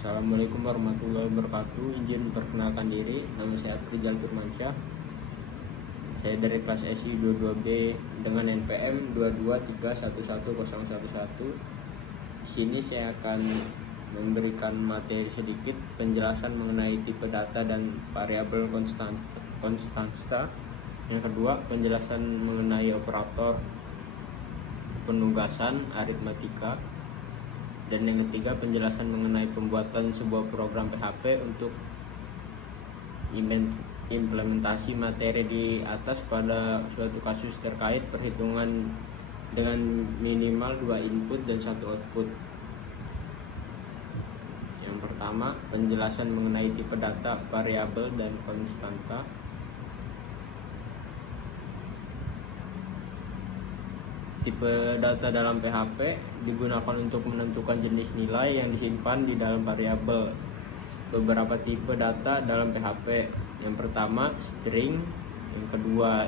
Assalamualaikum warahmatullahi wabarakatuh. Izin perkenalkan diri, nama saya Rizal Firmansyah. Saya dari kelas SI 22B dengan NPM 223111011. Di sini saya akan memberikan materi sedikit penjelasan mengenai tipe data dan variabel konstanta. Yang kedua, penjelasan mengenai operator penugasan aritmatika. Dan yang ketiga, penjelasan mengenai pembuatan sebuah program PHP untuk implementasi materi di atas pada suatu kasus terkait perhitungan dengan minimal 2 input dan 1 output. Yang pertama, penjelasan mengenai tipe data, variabel, dan konstanta. Tipe data dalam PHP digunakan untuk menentukan jenis nilai yang disimpan di dalam variabel. Beberapa tipe data dalam PHP. Yang pertama string, yang kedua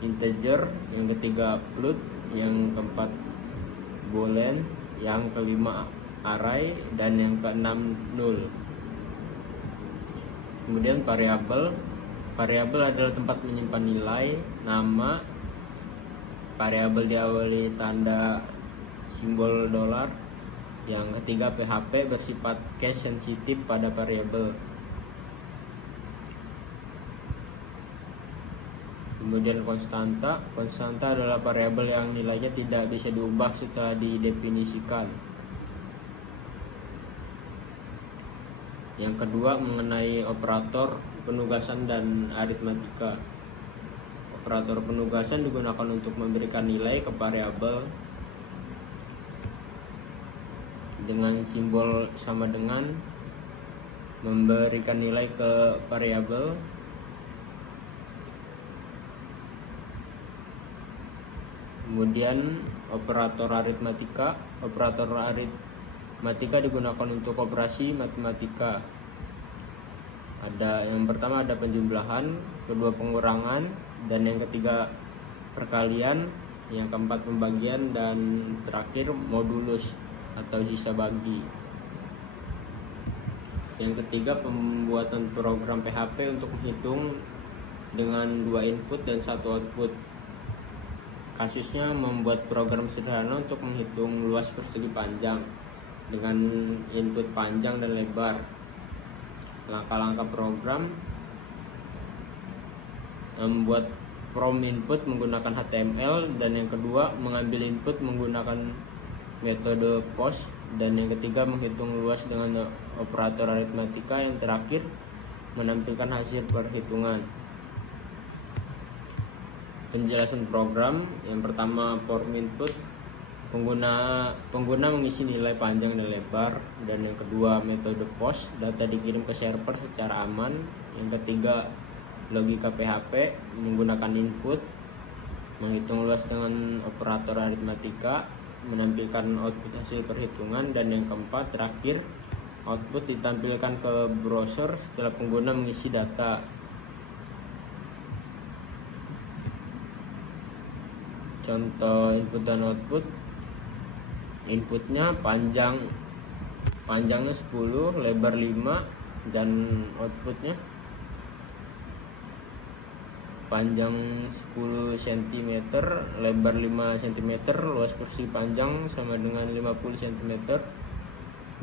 integer, yang ketiga float, yang keempat boolean, yang kelima array, dan yang keenam null. Kemudian variabel. Variabel adalah tempat menyimpan nilai, nama. Variabel diawali tanda simbol $. Yang ketiga, PHP bersifat case sensitif pada variabel. Kemudian konstanta. Konstanta adalah variabel yang nilainya tidak bisa diubah setelah didefinisikan. Yang kedua, mengenai operator penugasan dan aritmatika. Operator penugasan digunakan untuk memberikan nilai ke variabel dengan simbol sama dengan memberikan nilai ke variabel. Kemudian operator aritmatika. Operator aritmatika digunakan untuk operasi matematika. Yang pertama ada penjumlahan, kedua pengurangan, dan yang ketiga perkalian, yang keempat pembagian, dan terakhir modulus atau sisa bagi. Yang ketiga, pembuatan program PHP untuk menghitung dengan 2 input dan 1 output. Kasusnya membuat program sederhana untuk menghitung luas persegi panjang dengan input panjang dan lebar. Langkah-langkah program: membuat from input menggunakan HTML, dan yang kedua mengambil input menggunakan metode post, dan yang ketiga menghitung luas dengan operator aritmatika, yang terakhir menampilkan hasil perhitungan. Penjelasan program: yang pertama form input, pengguna mengisi nilai panjang dan lebar, dan yang kedua metode post, data dikirim ke server secara aman. Yang ketiga logika PHP, menggunakan input menghitung luas dengan operator aritmatika, menampilkan output hasil perhitungan, dan yang keempat terakhir output ditampilkan ke browser setelah pengguna mengisi data. Contoh input dan output: inputnya panjangnya 10, lebar 5, dan outputnya panjang 10 cm, lebar 5 cm, luas persegi panjang sama dengan 50 cm.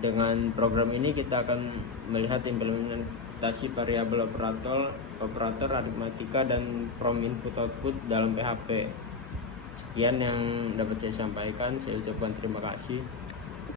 Dengan program ini kita akan melihat implementasi variabel operator aritmatika dan from input output dalam PHP. Sekian yang dapat saya sampaikan. Saya ucapkan terima kasih.